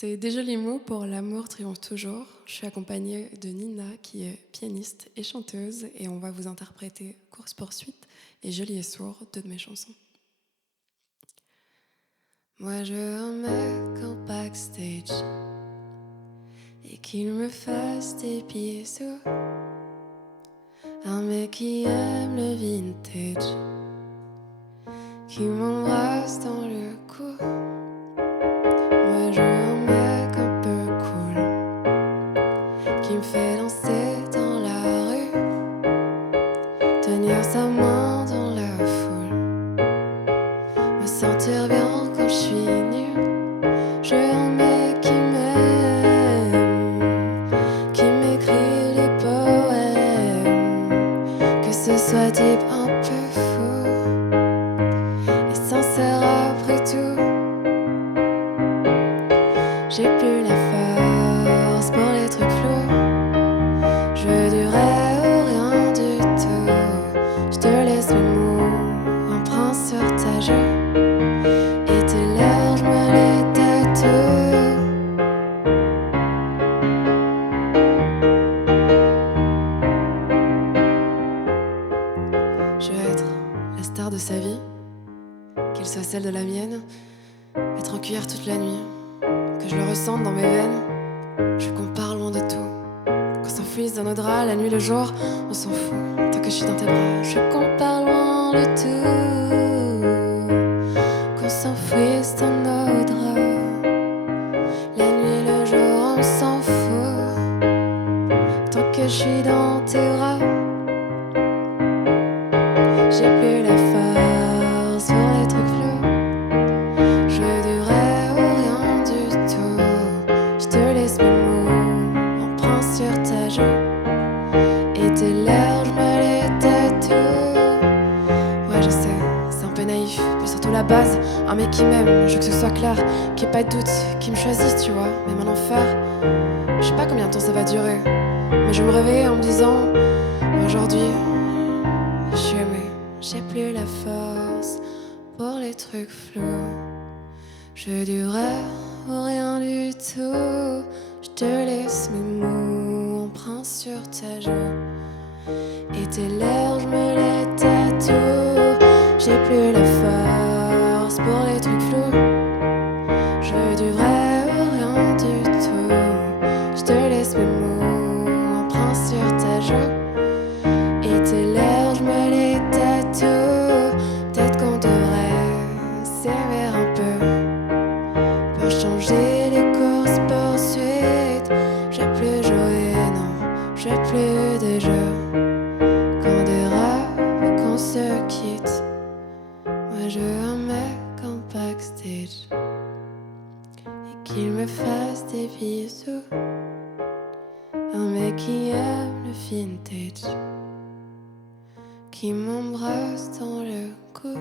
C'est des jolis mots pour L'amour triomphe toujours. Je suis accompagnée de Nina qui est pianiste et chanteuse et on va vous interpréter Course poursuite et Joli et sourd, deux de mes chansons. Moi je veux un mec en backstage et qu'il me fasse des bisous. Un mec qui aime le vintage, qui m'embrasse dans le cou. Moi je veux un mec un peu cool, qui me fait danser dans la rue, tenir sa main dans la foule, me sentir bien quand je suis nulle. Je veux un mec qui m'aime, qui m'écrit les poèmes, que ce soit type un peu fou et sincère après tout. J'ai plus la force pour les trucs flous. Je veux du vrai ou rien du tout. Je te laisse mes mots, un prince sur ta joue. Et tes lèvres, je me les tatoue. Je veux être la star de sa vie, qu'elle soit celle de la mienne. Être en cuillère toute la nuit, que je le ressente dans mes veines. Je veux qu'on parle loin de tout, qu'on s'enfuise dans nos draps, la nuit, le jour, on s'en fout, tant que je suis dans tes bras. Je veux qu'on parle loin de tout, qu'on s'enfuise dans nos draps, la nuit, le jour, on s'en fout, tant que je suis dans tes bras. J'ai plus la force pour les trucs flous. Je veux du vrai ou rien du tout. Je te laisse mes mots, un prince sur ta joue. Et tes lèvres, je me les tatoue. Ouais, je sais, c'est un peu naïf, mais surtout la base. Un mec qui m'aime, je veux que ce soit clair, qu'il n'y ait pas de doute, qu'il me choisisse, tu vois. Même en enfer, je sais pas combien de temps ça va durer, mais je vais me réveiller en me disant, aujourd'hui, je suis aimée. J'ai plus la force pour les trucs flous. Je veux du vrai ou rien du tout. Je te laisse mes mots, un prince sur ta joue. Et tes lèvres, je me les tatoue. J'ai plus la force pour les trucs flous. Je veux du vrai ou rien du tout. Je te laisse mes mots, un prince sur ta joue. Et tes lèvres, je me les tatoue. Peut-être qu'on devrait s'aimer un peu pour changer les courses poursuites. Je veux plus jouer, non, je veux plus de jeux. Qu'on dérape ou qu'on se quitte. Moi je veux un mec en backstage et qu'il me fasse des bisous. Un mec qui aime le vintage, qui m'embrasse dans le cou.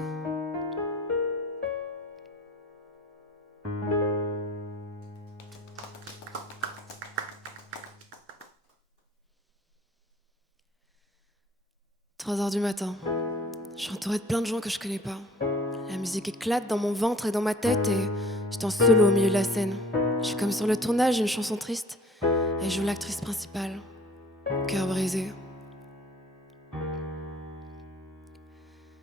« 3h du matin, je suis entourée de plein de gens que je connais pas. La musique éclate dans mon ventre et dans ma tête et j'étais en solo au milieu de la scène. Je suis comme sur le tournage d'une chanson triste et je joue l'actrice principale, cœur brisé.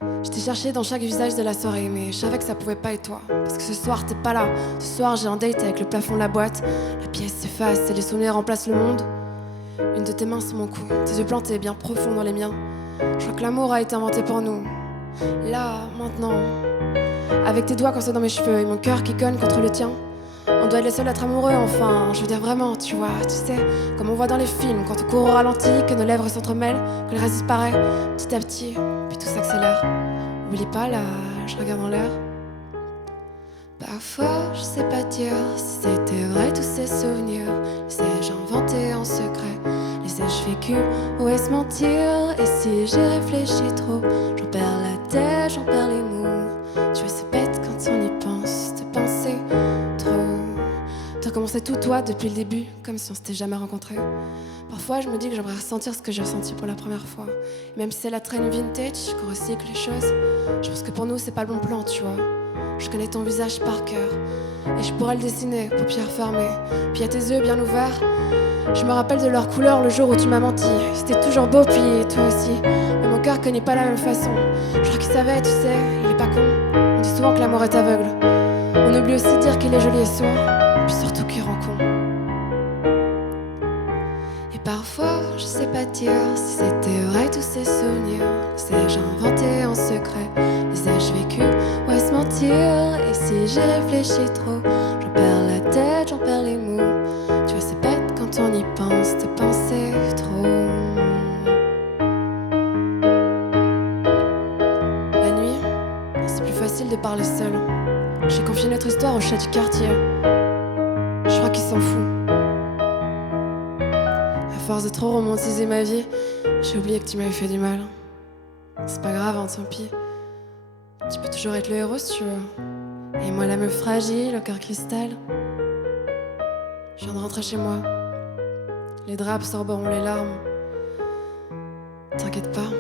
Je t'ai cherché dans chaque visage de la soirée, mais je savais que ça pouvait pas être toi. Parce que ce soir, t'es pas là. Ce soir, j'ai un date avec le plafond de la boîte. La pièce s'efface et les souvenirs remplacent le monde. Une de tes mains sur mon cou, tes yeux plantés bien profonds dans les miens. Je crois que l'amour a été inventé pour nous. Là, maintenant, avec tes doigts coincés dans mes cheveux et mon cœur qui cogne contre le tien. On doit être les seuls à être amoureux, enfin, je veux dire vraiment, tu vois, tu sais, comme on voit dans les films, quand on court au ralenti, que nos lèvres s'entremêlent, que le reste disparaît, petit à petit, puis tout s'accélère. Oublie pas, là, je regarde en l'air. Parfois, je sais pas dire si c'était vrai tous ces souvenirs. Les ai-je inventés en secret? Les ai-je vécus? Ou est-ce mentir? Et si j'y réfléchis trop, j'en perds la tête, j'en perds les mots. Tu vois, c'est bête quand on y pense, de penser trop. T'as commencé tout toi depuis le début, comme si on s'était jamais rencontrés. Parfois, je me dis que j'aimerais ressentir ce que j'ai ressenti pour la première fois. Même si c'est la traîne vintage, qu'on recycle les choses, je pense que pour nous, c'est pas le bon plan, tu vois. Je connais ton visage par cœur et je pourrais le dessiner, paupières fermées. Puis à tes yeux bien ouverts, je me rappelle de leur couleur le jour où tu m'as menti. C'était toujours beau, puis toi aussi. Mais mon cœur connaît pas la même façon. Je crois qu'il savait, tu sais, il est pas con. On dit souvent que l'amour est aveugle. On oublie aussi de dire qu'il est joli et sourd, puis surtout qu'il rend con. Et parfois, je sais pas dire si c'était vrai tous ces souvenirs. Les ai-je inventés en secret? Les ai-je vécus? Ou est-ce mentir? Et si j'y réfléchis trop, j'en perds la tête, j'en perds les mots. Tu vois, c'est bête quand on y pense, de penser trop. La nuit, c'est plus facile de parler seul. J'ai confié notre histoire au chat du quartier. Je crois qu'il s'en fout. À force de trop romantiser ma vie, j'ai oublié que tu m'avais fait du mal. C'est pas grave, hein, tant pis. Tu peux toujours être le héros si tu veux. Et moi la meuf fragile, au cœur cristal. Je viens de rentrer chez moi. Les draps absorberont les larmes. T'inquiète pas.